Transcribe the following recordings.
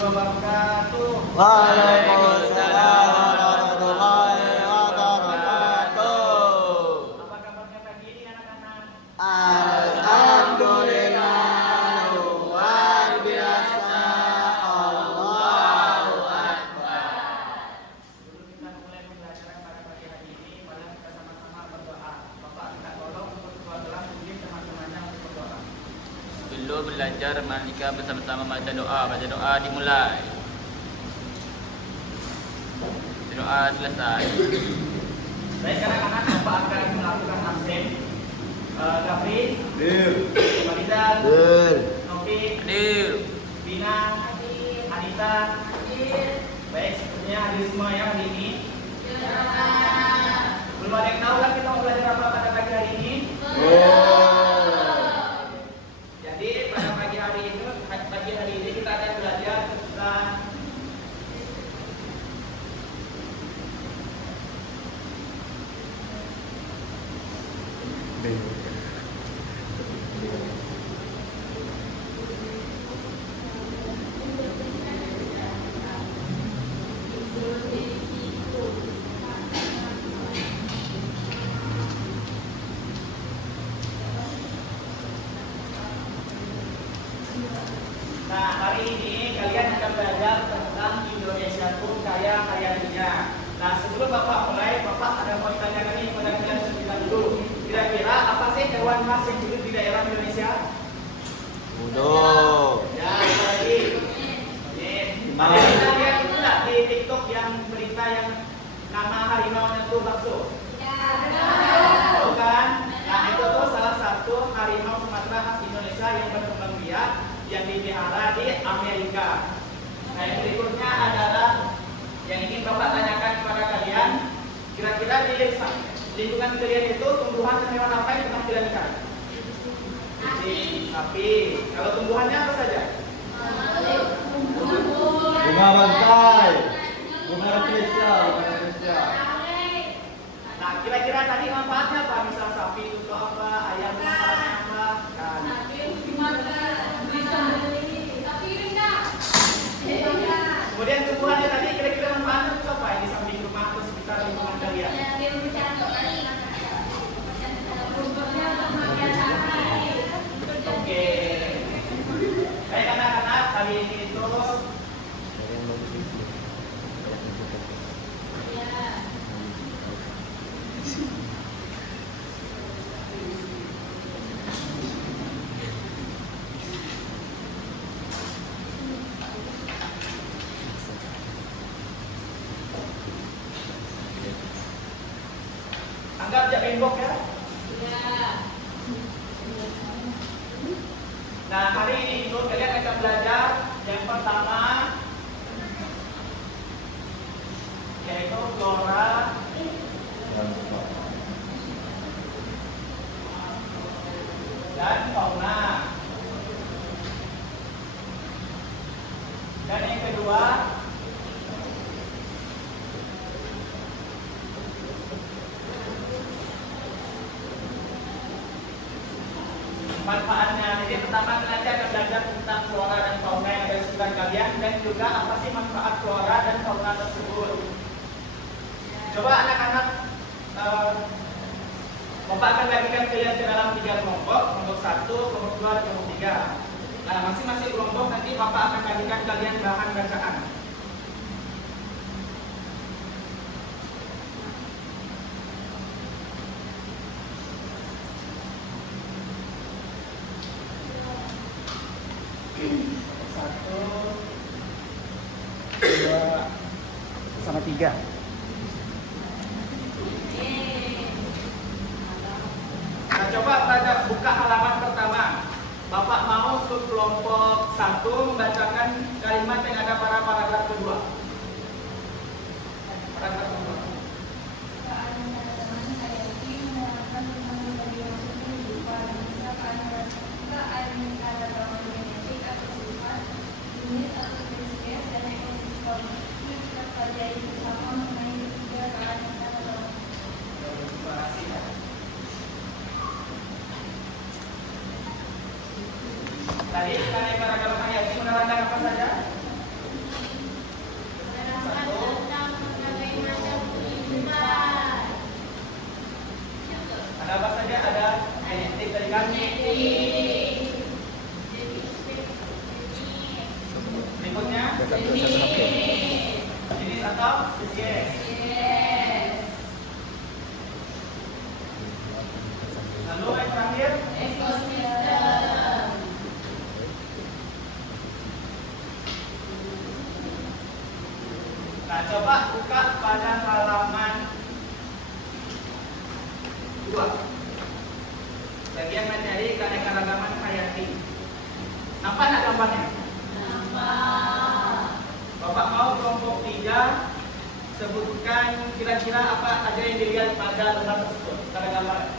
wabarakatuh. Waalaikumsalam warahmatullahi wabarakatuh. Apa kabarnya pagi ini anak-anak? Alhamdulillah, luar biasa. Allahu Akbar. Sebelum kita mulai pembelajaran pada pagi hari ini, mari kita sama-sama berdoa. Bapak minta tolong untuk ketua kelas mungkin teman-temannya untuk berdoa. Sebelum belajar, mari kita bersama-sama baca doa. Baca doa dimulai. Doa selesai. Baik anak-anak, Bapak akan melakukan absen. Gafri, Farida, Novi, Hadir. Bina, Anita. Baik, sepertinya hadir semua ya hari ini. Belum ada yang tahu kan kita mau belajar apa pada pagi hari ini? Jadi pada pagi hari ini kita akan belajar tentang Nah, hari ini kalian akan belajar tentang Indonesia pun kaya kaya dunia. Nah, sebelum Bapak mulai, Bapak ada mau ditanyakan nih kepada kalian sebentar dulu. Kira-kira apa sih hewan khas yang hidup di daerah Indonesia? Ya, apa lagi? Ada yang kita lihat itu nggak di TikTok yang berita yang nama harimau itu bakso? Tahu kan? Nah, itu tuh salah satu harimau Sumatera khas Indonesia yang berkembang biak yang dipelihara di Amerika. Nah, yang berikutnya adalah yang ingin Bapak tanyakan kepada kalian. Kira-kira di lingkungan kalian itu tumbuhan dan hewan apa yang pernah kalian lihat? Sapi. Kalau tumbuhannya apa saja? Bunga bangkai, bunga rafflesia. Nah, kira-kira tadi manfaatnya apa? Misal sapi itu untuk apa? Ayam manfaatnya apa? Kan. Kemudian tumbuhannya tadi kira-kira manfaatnya untuk apa? Di samping rumah atau sekitar lingkungan kalian? Oke. Baik anak-anak, kali ini itu anggap jak tembok ya. Nah, hari ini itu kalian akan belajar yang pertama yaitu flora dan fauna. Dan yang kedua manfaatnya. Jadi pertama nanti akan belajar tentang flora dan fauna yang ada di sekitar kalian dan juga apa sih manfaat flora dan fauna tersebut. Coba anak-anak, Bapak akan bagikan kalian ke dalam 3 kelompok, kelompok 1, kelompok 2, dan kelompok 3. Nah, masing-masing kelompok nanti Bapak akan bagikan kalian bahan bacaan. Satu, dua, sama 3. Nah, coba pada buka halaman pertama. Bapak mau untuk kelompok 1 membacakan kalimat yang ada pada paragraf kedua. Paragraf kedua. Tadi mengenai paragraf ayat ini menerangkan apa saja? Genetik. Berikutnya jenis atau spesies. Lalu yang terakhir ekosistem. Nah, coba buka pada halaman 2. Bagian mencari keanekaragaman hayati. Nampak nggak gambarnya? Bapak mau kelompok 3 sebutkan kira-kira apa aja yang dilihat pada lembar tersebut. Pada gambar.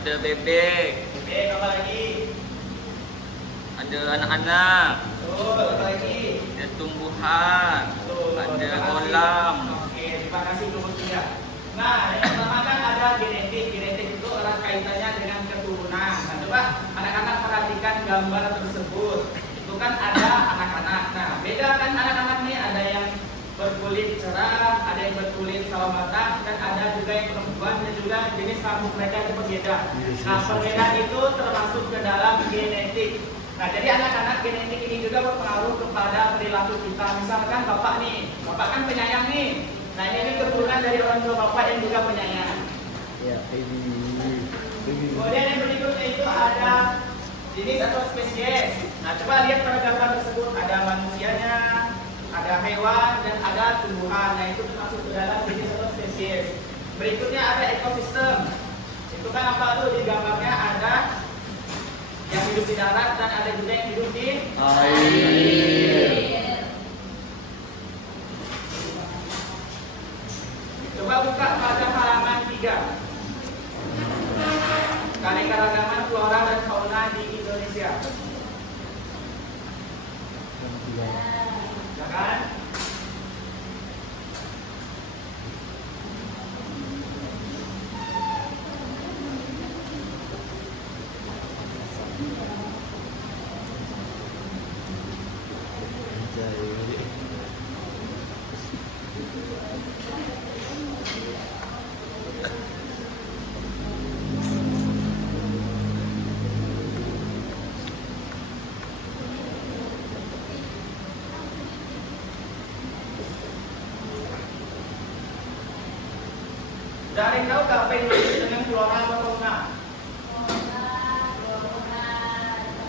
Ada bebek, Oke, apa lagi? ada anak-anak, Tuh, apa lagi? ada tumbuhan, Tuh, ada terima kasih. kolam. Oke, terima kasih kelompok 3. Nah, yang pertama kan ada genetik. Genetik itu erat kaitannya dengan keturunan. Nah, coba anak-anak perhatikan gambar tersebut. Itu kan ada anak-anak. Nah, beda kan anak-anak nih, ada yang berkulit cerah, ada yang berkulit sawo matang, dan ada juga yang perempuan dan juga jenis rambut mereka itu berbeda. Nah, perbedaan itu termasuk ke dalam genetik. Nah, jadi anak-anak genetik ini juga berpengaruh kepada perilaku kita. Misalkan bapak nih, bapak kan penyayang nih. Nah, ini keturunan dari orang tua bapak yang juga penyayang. Ya, baby. Kemudian yang berikutnya itu ada jenis atau spesies. Nah, coba lihat pada gambar tersebut, ada manusianya, ada hewan, dan ada tumbuhan. Nah, itu termasuk ke dalam jenis atau spesies. Berikutnya ada ekosistem. Itu kan apa tuh di gambarnya, ada yang hidup di darat dan ada juga yang hidup di Air. Coba buka pada halaman 3. Keanekaragaman flora dan fauna di Indonesia. Silakan. Udah ada yang tahu nggak apa yang dimaksud dengan flora atau fauna?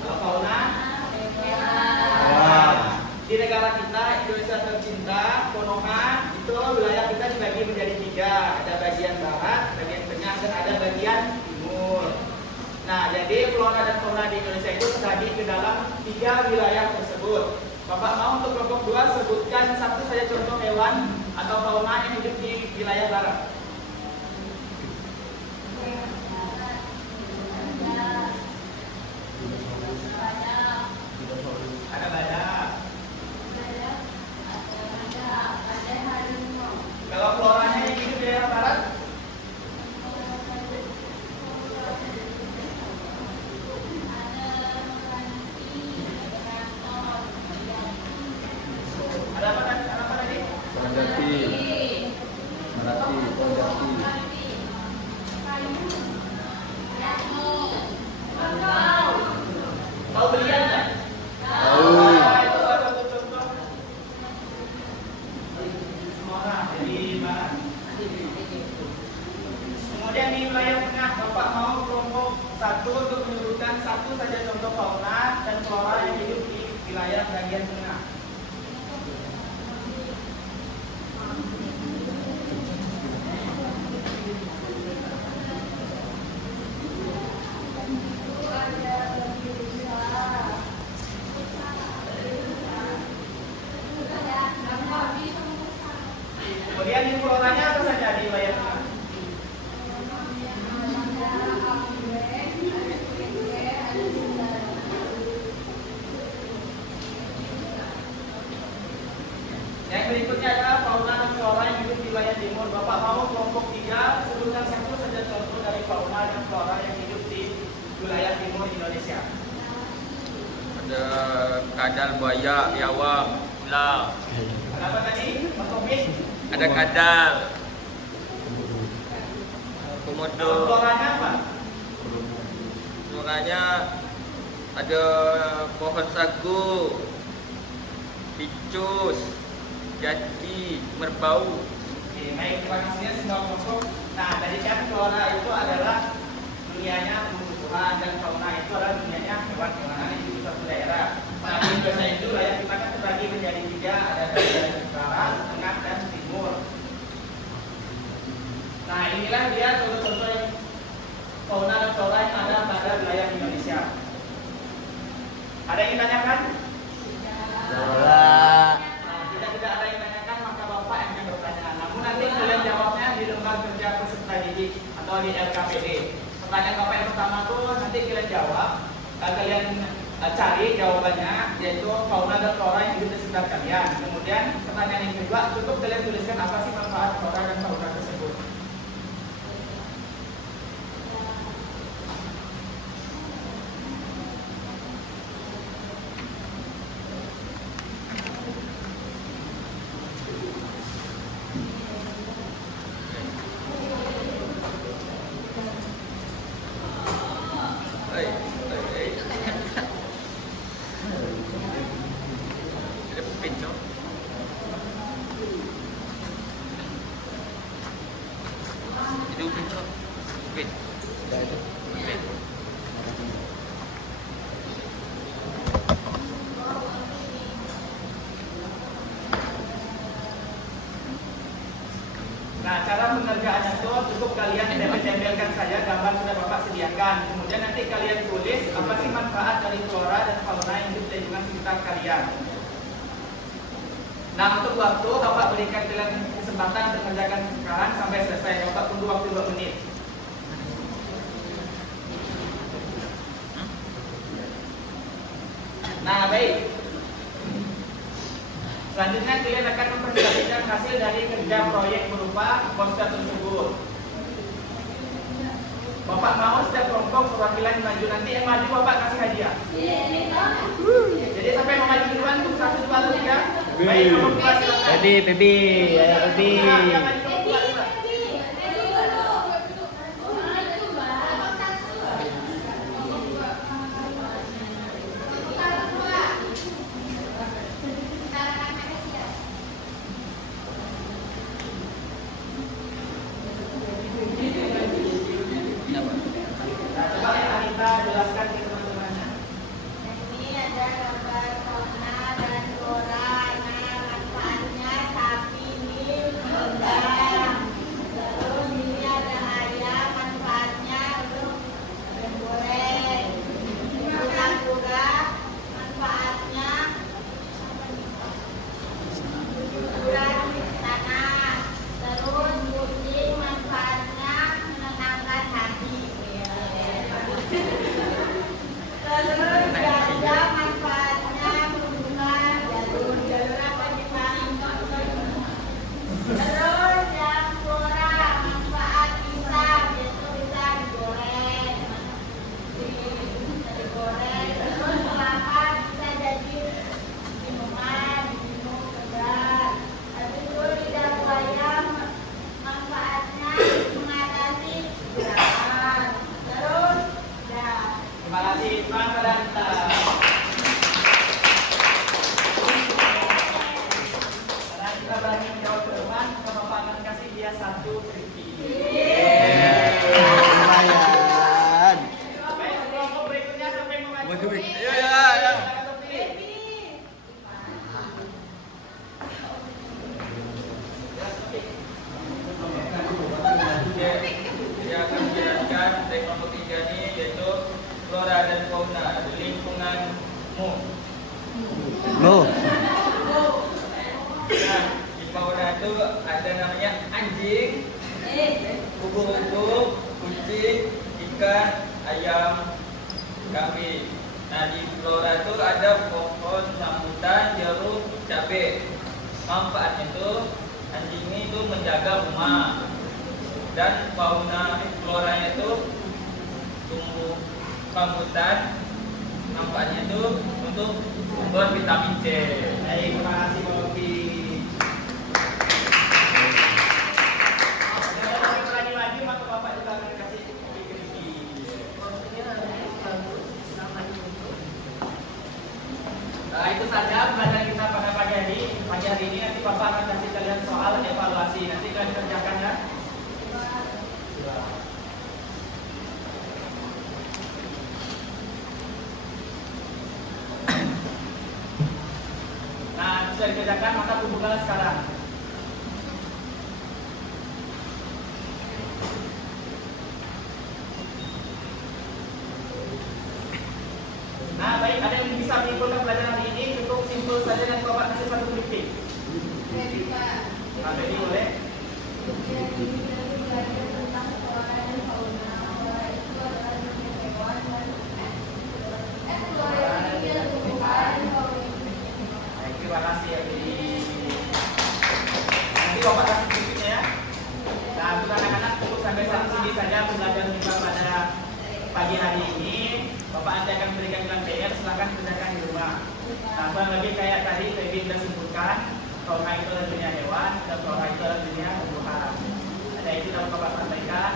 Kalau fauna, di negara kita Indonesia tercinta, Konoha itu wilayah kita dibagi menjadi 3. Ada bagian barat, bagian tengah, dan ada bagian timur. Nah, jadi flora dan fauna di Indonesia itu terbagi ke dalam 3 wilayah tersebut. Bapak mau untuk kelompok 2 sebutkan satu saja contoh hewan atau fauna yang hidup di wilayah barat. Ada badak. Kalau floranya yang hidup di daerah barat, ada apa tadi? Ada apa tadi? Melati. Tahu belian nggak? Tahu. Nah, itu salah satu contoh. Semora, jadi barat. Kemudian di wilayah tengah, Bapak mau kelompok 1 untuk menyebutkan satu saja contoh fauna dan flora yang hidup di wilayah bagian tengah. Kemudian di floranya apa saja di wilayah tengah? Yang berikutnya adalah fauna dan flora yang hidup di wilayah timur. Bapak mau kelompok 3 sebutkan satu saja contoh dari fauna dan flora yang hidup di wilayah timur Indonesia. Ada kadal, buaya, biawak, ular. Ada apa tadi? Mas Tommy? Ada kadal, komodo. Floranya apa? Floranya ada pohon sagu, picus, jati, merbau. Oke, baik, terima kasih sudah masuk. Nah, tadi kan flora itu adalah dunianya tumbuh-tumbuhan dan fauna itu adalah dunianya hewan-hewanan yang hidup di suatu daerah. Nah, di Indonesia itu wilayah kita kan terbagi menjadi tiga, ada bagian barat, tengah, dan timur. Nah, inilah dia contoh-contoh yang fauna dan flora yang ada pada wilayah Indonesia. Ada yang ditanyakan? Bola. Jika tidak ada yang ditanyakan, maka Bapak yang akan bertanya. Namun nanti kalian jawabnya di lembar kerja peserta didik atau di LKPD. Pertanyaan Bapak yang pertama tuh nanti kalian jawab, kalian cari jawabannya, yaitu fauna dan flora yang hidup di sekitar kalian. Kemudian pertanyaan yang kedua, cukup kalian tuliskan apa sih manfaat flora dan fauna tersebut. Hei. Ada pincong. Itu pincong. Pin. Udah itu. Pin. Nah, cara pengerjaannya itu cukup kalian tempel-tempelkan saja gambar sudah Bapak sediakan. Kemudian nanti kalian tulis apa sih manfaat dari flora dan fauna yang hidup di lingkungan sekitar kalian. Nah, untuk waktu Bapak berikan kalian kesempatan untuk mengerjakan sekarang sampai selesai. Bapak tunggu waktu 2 menit. Nah, baik. Selanjutnya kalian akan mempresentasikan hasil dari kerja proyek berupa poster tersebut. Bapak mau setiap kelompok perwakilan maju, nanti yang maju Bapak kasih hadiah. Jadi sampai yang maju duluan tuh 1, 2, 3. Baik, nomor 2 silakan. Baby, ayo baby. Nah, yang maju nomor 2 silakan. Nah, coba yang Anita jelaskan ke teman-temannya. Ini ada gambar fauna dan flora. Nah, manfaatnya sapi ini rendang. Terus ini ada ayam, manfaatnya untuk menggoreng. Kura-kura, manfaatnya liburan di tanah. Terus kucing, manfaatnya menenangkan hati. Terus gajah manfaatnya hubungan jalur apa nih Pak? Terus yang flora manfaat pisang, yaitu bisa digoreng, digoreng. Terus kelapa bisa jadi minuman, diminum segar. Habis itu lidah buaya manfaatnya mengatasi gerakan. Terus ya. Terima kasih, Pak Anita. Karena kita berani menjawab ke depan, Bapak akan kasih dia 1 triki. Lumayan. Baik, kelompok berikutnya sampai memaju. Mau duit? Iya, iya, iya. Silakan, Topi. Oke, saya akan menjelaskan dari kelompok 3 ini yaitu flora dan fauna di lingkunganmu. Go. Nah, di fauna itu ada namanya anjing, kupu-kupu, kucing, ikan, ayam, kambing. Nah, di flora itu ada pohon rambutan, jeruk, cabai. Manfaatnya itu anjing ini itu menjaga rumah. Dan fauna floranya itu tumbuh rambutan, manfaatnya itu untuk membuat vitamin C. Baik, terima kasih Bobi. Kalau lagi maju maka Bapak juga akan Itu saja pelajaran kita pada pagi hari. Pagi hari ini nanti Bapak akan kasih kalian soal evaluasi. Nanti kalian kerjakan ya. Nah, bisa dikerjakan, maka kumpulkanlah sekarang. Nah, baik, ada yang bisa menyimpulkan pelajaran hari ini? Cukup simpel saja dan Bapak kasih satu kritik. Nah, jadi boleh. Baik, terima kasih ya. Nanti Bapak kasih kritiknya ya. Nah, untuk anak-anak cukup sampai sini saja pembelajaran kita pada pagi hari ini. Bapak nanti akan memberikan dengan PR, silahkan kerjakan di rumah. Nah, kurang lebih kayak tadi Febi sudah sebutkan, flora itu adalah dunia hewan dan flora itu adalah dunia tumbuhan. Ada itu dapat Bapak sampaikan.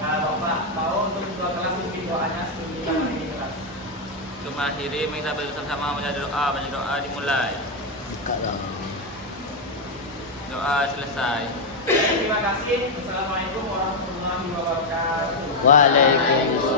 Nah, Bapak tahu untuk dua kelas mungkin doanya sebelum kita mulai kelas. Kita akhiri kita bersama-sama baca doa dimulai. Doa selesai. Terima kasih. Assalamualaikum warahmatullahi wabarakatuh. Waalaikumsalam.